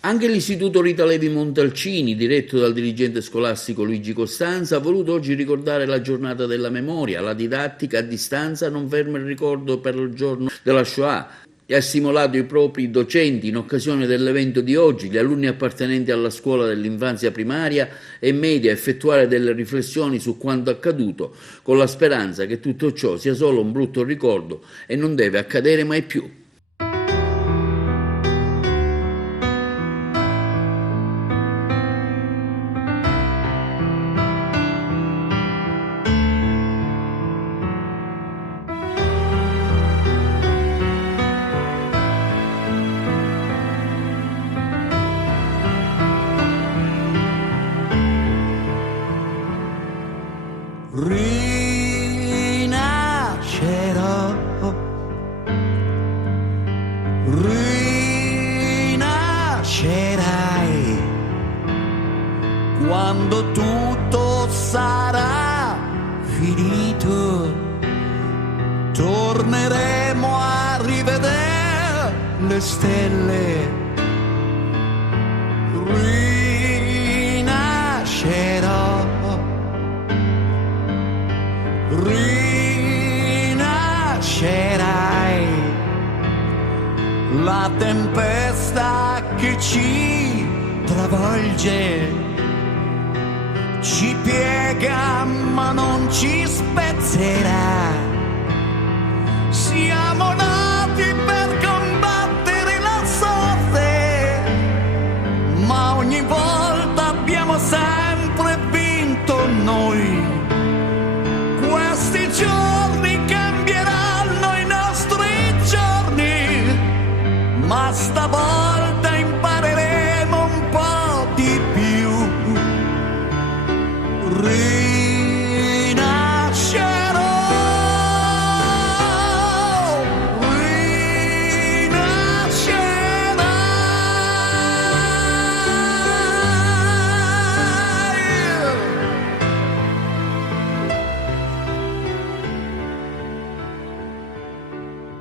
Anche l'Istituto Rita Levi Montalcini, diretto dal dirigente scolastico Luigi Costanza, ha voluto oggi ricordare la giornata della memoria. La didattica a distanza non ferma il ricordo per il giorno della Shoah e ha stimolato i propri docenti in occasione dell'evento di oggi, gli alunni appartenenti alla scuola dell'infanzia primaria e media, a effettuare delle riflessioni su quanto accaduto, con la speranza che tutto ciò sia solo un brutto ricordo e non deve accadere mai più. Rinascerò, rinascerai quando tutto sarà finito. Torneremo a rivedere le stelle. Rinascerò, rinascerai. La tempesta che ci travolge ci piega ma non ci spezzerà. Siamo noi.